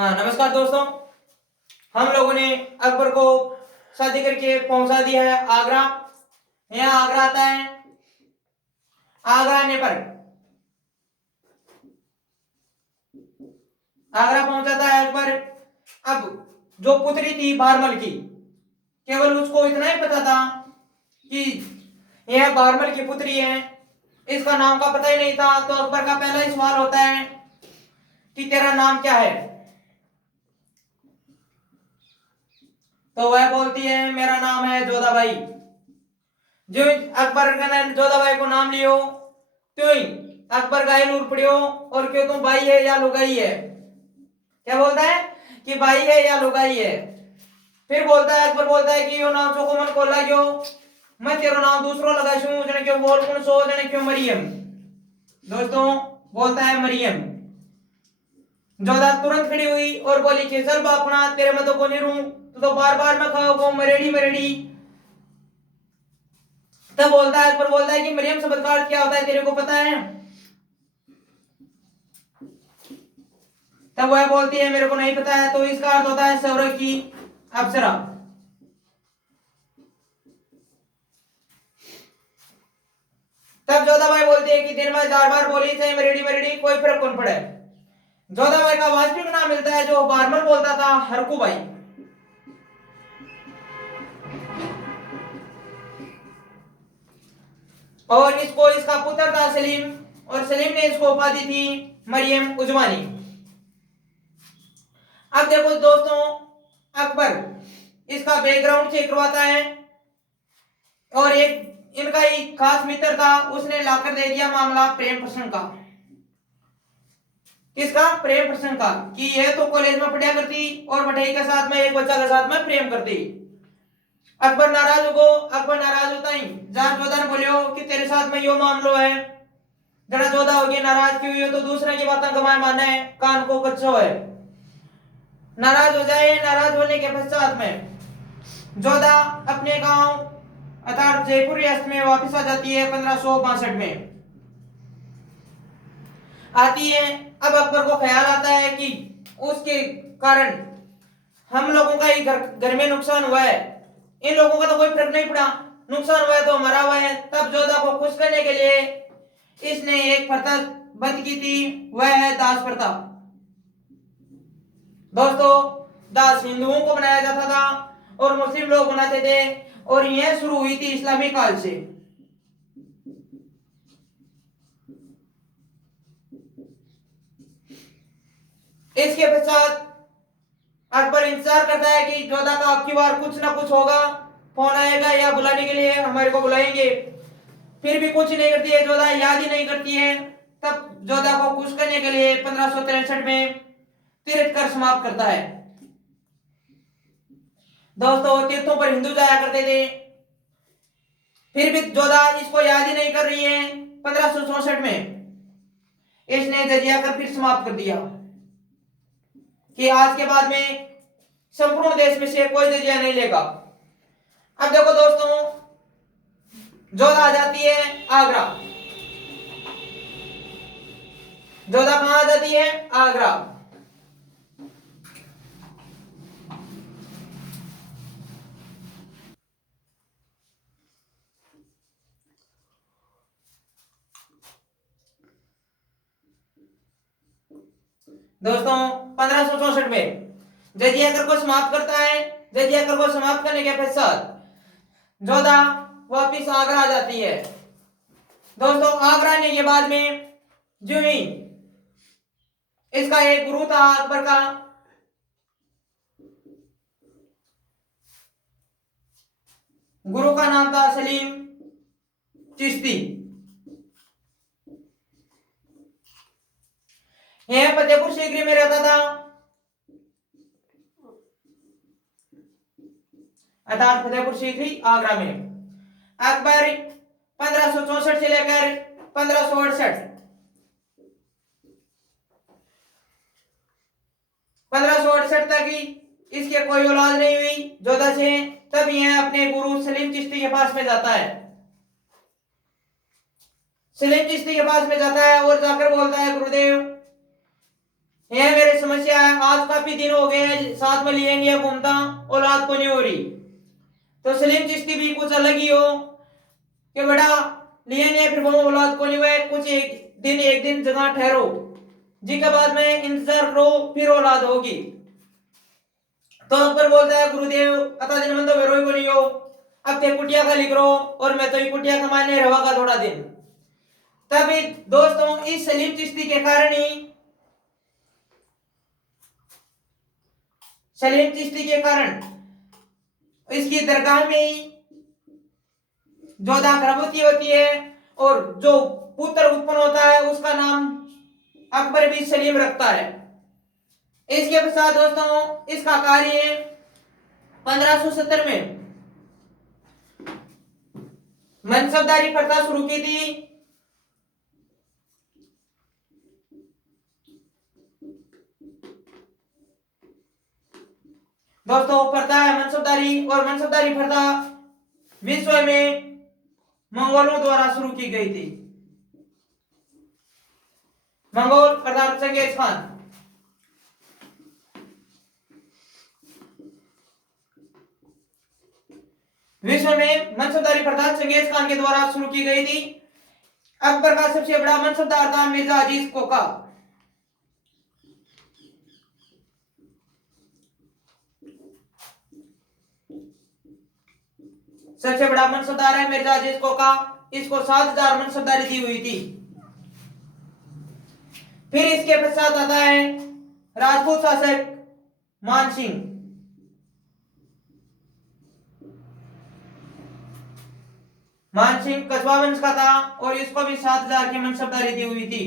हाँ नमस्कार दोस्तों। हम लोगों ने अकबर को शादी करके पहुंचा दिया है आगरा। यहाँ आगरा आता है। आगरा आने पर आगरा पहुंचाता है अकबर। अब जो पुत्री थी बारमल की, केवल उसको इतना ही पता था कि यह बारमल की पुत्री है। इसका नाम का पता ही नहीं था। तो अकबर का पहला ही सवाल होता है कि तेरा नाम क्या है। तो वह बोलती है मेरा नाम है जोधाबाई। जो अकबर ने जोधाबाई को नाम लियो त्यों ही अकबर घायल उठ पड़ियो। और क्यों तुम भाई है या लुगाई है। क्या बोलता है कि भाई है या लुगाई है। फिर बोलता है अकबर बोलता है कि यो नाम चोको मन को लाग्यो, मैं तेरा नाम दूसरो लगाशू जने क्यों बोल कौन सो जने क्यों मरियम। दोस्तों बोलता है मरियम। जोधा तुरंत खड़ी हुई और बोली कि चल बापना तेरे में तो को नहीं रहूं, तो बार बार मैं खाओ को मरेड़ी मरेड़ी। तब बोलता है अकबर बोलता है कि मरियम शब्द का अर्थ क्या होता है तेरे को पता है। तब वह बोलती है मेरे को नहीं पता है। तो इसका अर्थ होता है स्वर्ग की अप्सरा। तब जोधाबाई बोलती है कि दिन में 4 बार बोली थे मरेड़ी मरेड़ी कोई फर्क कौन पड़े। जोधाबाई का वास्तविक नाम मिलता है जो बारमल बोलता था हरकुबाई। और इसको इसका पुत्र था सलीम, और सलीम ने इसको उपाधि थी मरियम उजमानी। अब देखो दोस्तों, अकबर इसका बैकग्राउंड चेक करवाता है और एक इनका ही खास मित्र था, उसने लाकर दे दिया मामला प्रेम प्रसंग का। किसका? प्रेम प्रसंग का। कि यह तो कॉलेज में पढ़ा करती और मठई के साथ में एक बच्चा के साथ में प्रेम करती। अकबर नाराज हो, अकबर नाराज होता ही जार जोधा ने बोलियो कि तेरे साथ में यो मामलो है। जरा जोधा होगी नाराज क्यों, यो तो दूसरे की बातें गवाए माने कान को कच्चो है। नाराज हो जाए। नाराज होने के पश्चात में जोधा अपने गांव अर्थात जयपुर रियासत में वापस आ जाती है 1562 में आती है। अब अकबर को ख्याल आता है कि उसके कारण हम लोगों का ही घर में नुकसान हुआ है, इन लोगों का तो कोई फर्क नहीं पड़ा, नुकसान हुआ है तो मरा हुआ है। तब जोधा को खुश करने के लिए इसने एक प्रथा बंद की थी, वह है दास प्रथा। दोस्तों दास हिंदुओं को बनाया जाता था और मुस्लिम लोग बनाते थे, और यह शुरू हुई थी इस्लामी काल से। इसके पश्चात अकबर इंतजार करता है कि जोधा का अब की बार कुछ ना कुछ होगा, फोन आएगा या बुलाने के लिए हमारे को बुलाएंगे। फिर भी कुछ नहीं करती है जोधा, याद ही नहीं करती है। तब जोधा को खुश करने के लिए 1563 में तीर्थ कर समाप्त करता है। दोस्तों तीर्थों पर हिंदू जाया करते थे, फिर भी जोधा इसको याद ही नहीं कर रही है। 1564 में इसने जजिया कर फिर समाप्त कर दिया कि आज के बाद में संपूर्ण देश में से कोई जजिया नहीं लेगा। अब देखो दोस्तों, जोधा आ जाती है आगरा। जोधा कहां आ जाती है? आगरा। दोस्तों 1564 में जजिया कर को समाप्त करता है। जजिया कर को समाप्त करने के पश्चात जोधा वापिस आगरा आ जाती है। दोस्तों आगरा आने के बाद में जो ही इसका एक गुरु था अकबर का, गुरु का नाम था सलीम चिश्ती। यह फतेहपुर सीकरी में रहता था, अर्थात फतेहपुर सीकरी आगरा में। अकबर 1564 से लेकर 1568 तक ही इसके कोई औलाद नहीं हुई जोधा से। तब यह अपने गुरु सलीम चिश्ती के पास में जाता है। सलीम चिश्ती के पास में जाता है और जाकर बोलता है गुरुदेव यह मेरी समस्या है, आज काफी दिन हो गए हैं साथ में लिए इंडिया घूमता, औलाद को नहीं हो रही। तो सलीम चिश्ती भी कुछ अलग ही हो कि बेटा लिए नहीं फिर वो औलाद को नहीं हुआ, कुछ एक दिन जगह ठहरो जी के बाद में इंतजार करो फिर औलाद होगी। तो अकबर बोलता है गुरुदेव अता दिन मन तो वेरोई को नहीं हो, अब ते कुटिया का लिख रो और मैं तो ये कुटिया कमाने रवा का थोड़ा दिन। तभी दोस्तों इस सलीम चिश्ती के कारण ही सलीम चिश्ती के कारण इसकी दरगाह में ही जोधा गर्भवती होती है और जो पुत्र उत्पन्न होता है उसका नाम अकबर भी सलीम रखता है। इसके पश्चात दोस्तों इसका कार्य 1570 में मनसबदारी प्रथा शुरू की थी। दोस्तों प्रथा है मनसबदारी, और मनसबदारी प्रथा विश्व में मंगोलों द्वारा शुरू की गई थी। मंगोल अर्थात चंगेज खान। विश्व में मनसबदारी प्रथा चंगेज खान के द्वारा शुरू की गई थी। अकबर का सबसे बड़ा मनसबदार था मिर्जा अजीज कोका। सबसे बड़ा मनसबदार है मिर्जा अजीज कोका, इसको 7000 मनसबदारी दी हुई थी। फिर इसके पश्चात आता है राजपूत शासक मान सिंह। मान सिंह कछवा वंश का था और इसको भी 7000 की मनसबदारी दी हुई थी।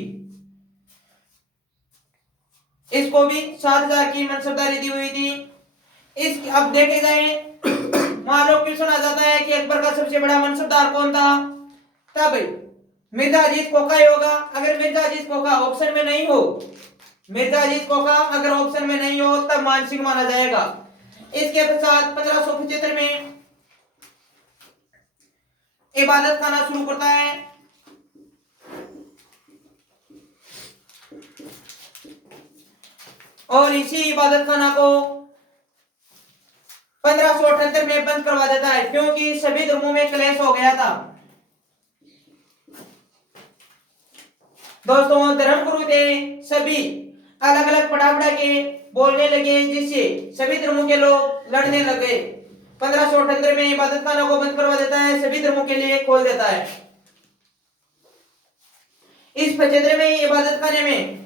इसको भी 7000 की मनसबदारी दी हुई थी। इस अब देखे गए मालूम क्यों सुना जाता है कि अकबर का सबसे बड़ा मनसबदार कौन था, तब मिर्जा अजीज कोका ही होगा। अगर मिर्जा अजीज कोका ऑप्शन में नहीं हो, मिर्जा अजीज कोका अगर ऑप्शन में नहीं हो तब मान सिंह माना जाएगा। इसके पश्चात 1575 में इबादत खाना शुरू करता है और इसी इबादत खाना को 1578 में बंद करवा देता है क्योंकि सभी धर्मों में क्लेश हो गया था। दोस्तों धर्मगुरु थे सभी अलग अलग पढ़ा के बोलने लगे जिससे सभी धर्मों के लोग लड़ने लगे। 1578 में इबादत खाना को बंद करवा देता है, सभी धर्मों के लिए खोल देता है। इस 75 में इबादत खाने में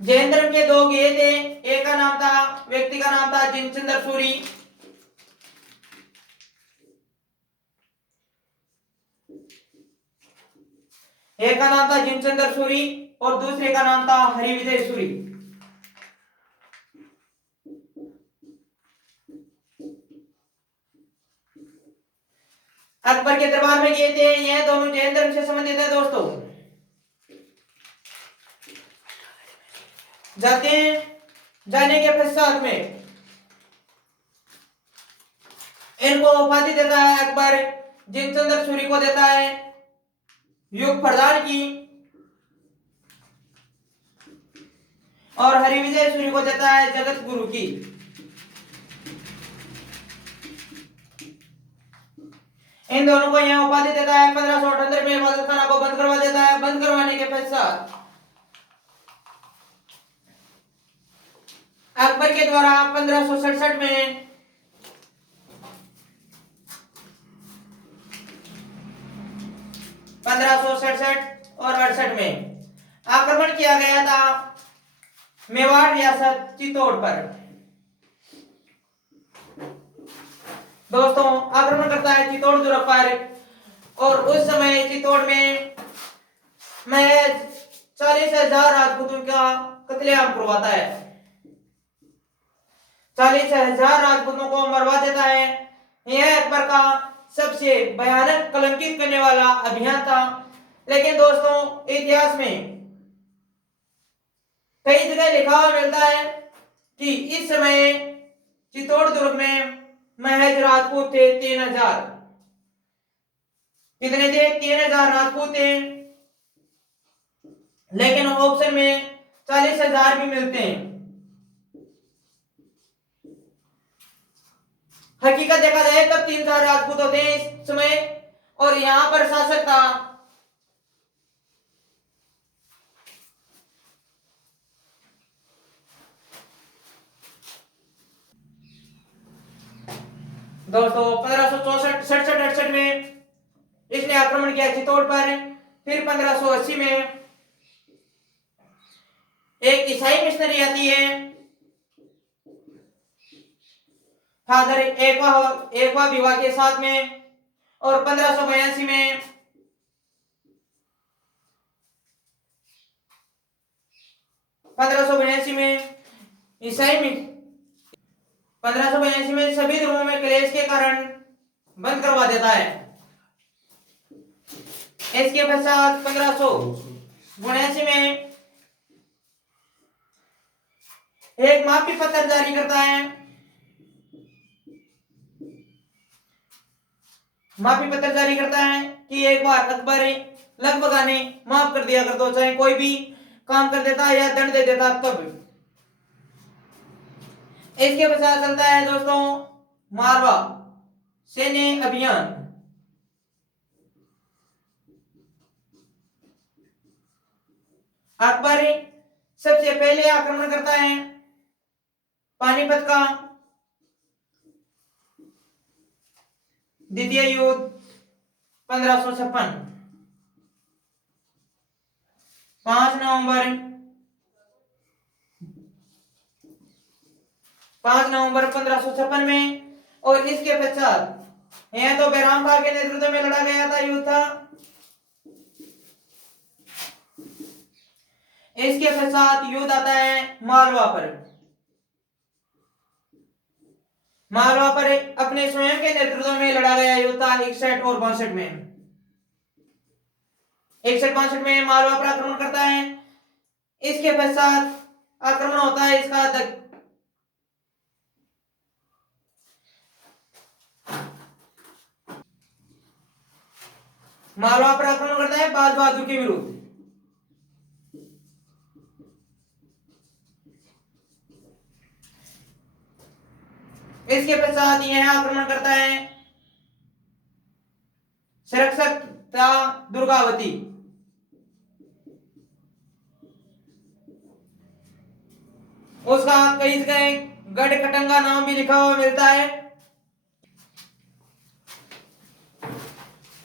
जैन धर्म के दो गे थे, एक का नाम था व्यक्ति का नाम था जिनचंद्र सूरी, एक का नाम था जिनचंद्र सूरी और दूसरे का नाम था हरिविजय सूरी। अकबर के दरबार में गए थे, यह दोनों जैन धर्म से संबंधित है। दोस्तों जाते हैं, जाने के पश्चात में इनको उपाधि देता है अकबर, जिनचंद्र सूरी को देता है युग प्रधान की और हरिविजय सूरी को देता है जगत गुरु की। इन दोनों को यह उपाधि देता है। 1578 में इबादत खाना को बंद करवा देता है। बंद करवाने के पश्चात अकबर के द्वारा 1567 में और 68 में आक्रमण किया गया था मेवाड़ रियासत चित्तौड़ पर। दोस्तों आक्रमण करता है चित्तौड़ दुर्ग पर और उस समय चित्तौड़ में महज 40,000 राजपूतों का कत्लेआम करवाता है। 40,000 राजपूतों को मरवा देता है। यह अकबर का सबसे भयानक कलंकित करने वाला अभियान था। लेकिन दोस्तों इतिहास में जगह लिखा हुआ मिलता है कि इस समय चित्तौड़ दुर्ग में महज राजपूत थे 3000। कितने थे? 3000 राजपूत थे। लेकिन ऑप्शन में 40,000 भी मिलते हैं। हकीकत देखा जाए तब 3000 राजपूत होते हैं इस समय, और यहां पर शासक था दोस्तों 1564 67 68 में इसने आक्रमण किया चित्तौड़ पर। फिर 1580 में एक ईसाई मिशनरी आती है फादर एकवा विवाह के साथ में, और 1582 में ईसाई में 1582 में सभी धर्मों में क्लेश के कारण बंद करवा देता है। इसके पश्चात 1579 में एक माफी पत्र जारी करता है। माफी पत्र जारी करता है कि एक बार अकबर लगभग आने माफ कर दिया कर दो, चाहे कोई भी काम कर देता या दंड दे देता तब। इसके पश्चात चलता है दोस्तों मारवा सैन्य अभियान। अकबर सबसे पहले आक्रमण करता है पानीपत का। द्वितीय युद्ध 1556 5 नवंबर 1556 में। और इसके पश्चात यह तो बैराम खां के नेतृत्व में लड़ा गया था युद्ध था। इसके पश्चात युद्ध आता है मालवा पर। मालवा पर अपने स्वयं के नेतृत्व में लड़ा गया युद्ध था 61 और 62 में। 61-62 में मालवा पर आक्रमण करता है। इसके पश्चात आक्रमण होता है इसका मालवा पर आक्रमण करता है बाज बहादुर के विरुद्ध। इसके पश्चात यह आक्रमण करता है सरक्षकता दुर्गावती। उसका कई जगह गढ़ कटंगा नाम भी लिखा हुआ मिलता है।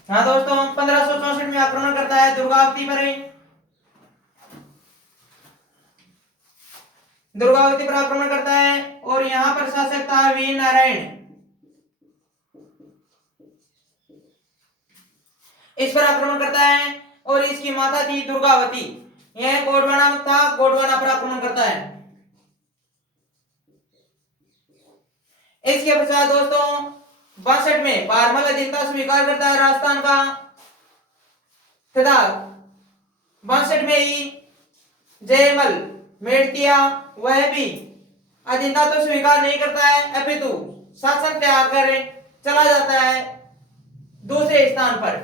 हाँ दोस्तों 1564 में आक्रमण करता है दुर्गावती पर। दुर्गावती पर आक्रमण करता है और यहां पर शासक था वीर नारायण। इस पर आक्रमण करता है और इसकी माता थी दुर्गावती। यह गोडवाना था, गोडवाना पर आक्रमण करता है। इसके पश्चात दोस्तों 62 में बारमल अधीनता स्वीकार करता है राजस्थान का, तथा 62 में ही जयमल मेड़तिया वह भी अधीनता तो स्वीकार नहीं करता है, अपितु शासन त्याग कर चला जाता है दूसरे स्थान पर।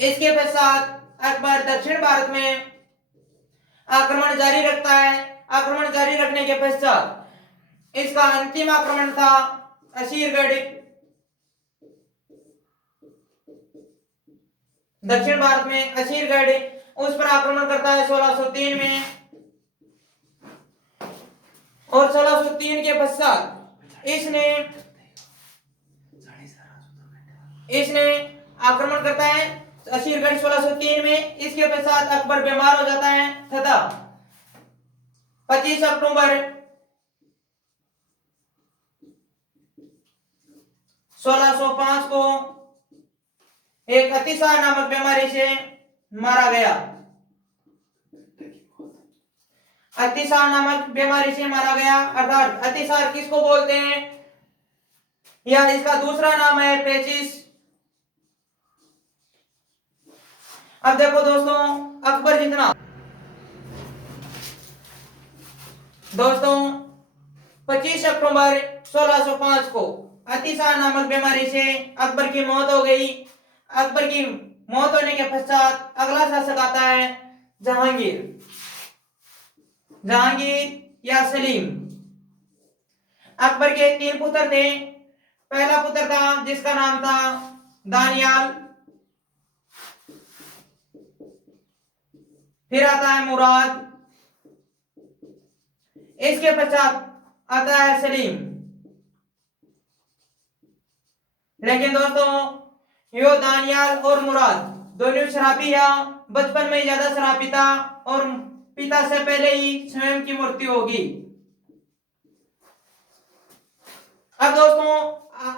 इसके पश्चात अकबर दक्षिण भारत में आक्रमण जारी रखता है। आक्रमण जारी रखने के पश्चात इसका अंतिम आक्रमण था असीरगढ़। दक्षिण भारत में असीरगढ़, उस पर आक्रमण करता है 1603 में। और 1603 के पश्चात इसने आक्रमण करता है असीरगढ़ 1603 में। इसके पश्चात अकबर बीमार हो जाता है तथा 25 अक्टूबर 1605 को एक अतिसार नामक बीमारी से मारा गया। अतिसार नामक बीमारी से मारा गया, अर्थात अतिसार किसको बोलते हैं, या इसका दूसरा नाम है पेचिस। अब देखो दोस्तों, अकबर जितना दोस्तों 25 अक्टूबर 1605 को अतिसार नामक बीमारी से अकबर की मौत हो गई। अकबर की मौत होने के पश्चात अगला शासक आता है जहांगीर। जहांगीर या सलीम। अकबर के 3 पुत्र थे। पहला पुत्र था जिसका नाम था दानियाल, फिर आता है मुराद, इसके पश्चात आता है सलीम। लेकिन दोस्तों यो दानियाल और मुराद दोनों शराबी है, बचपन में ज्यादा शराबी था और पिता से पहले ही स्वयं की मृत्यु होगी। अब दोस्तों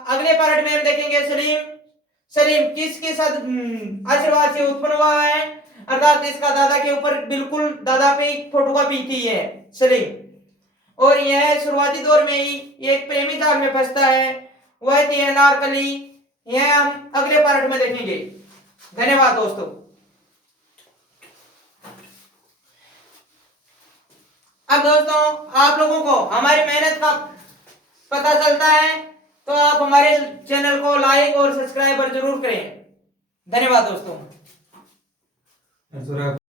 अगले पार्ट में हम देखेंगे सलीम। सलीम किसके साथ आशीर्वाद से उत्पन्न हुआ है, अर्थात इसका दादा के ऊपर बिल्कुल दादा पे फोटोकॉपी की है सलीम। और यह शुरुआती दौर में ही एक प्रेमी जाल में फंसता है, वह थी अनारकली। यह हम अगले पार्ट में देखेंगे। धन्यवाद दोस्तों। अब दोस्तों आप लोगों को हमारी मेहनत का पता चलता है तो आप हमारे चैनल को लाइक और सब्सक्राइब जरूर करें। धन्यवाद दोस्तों।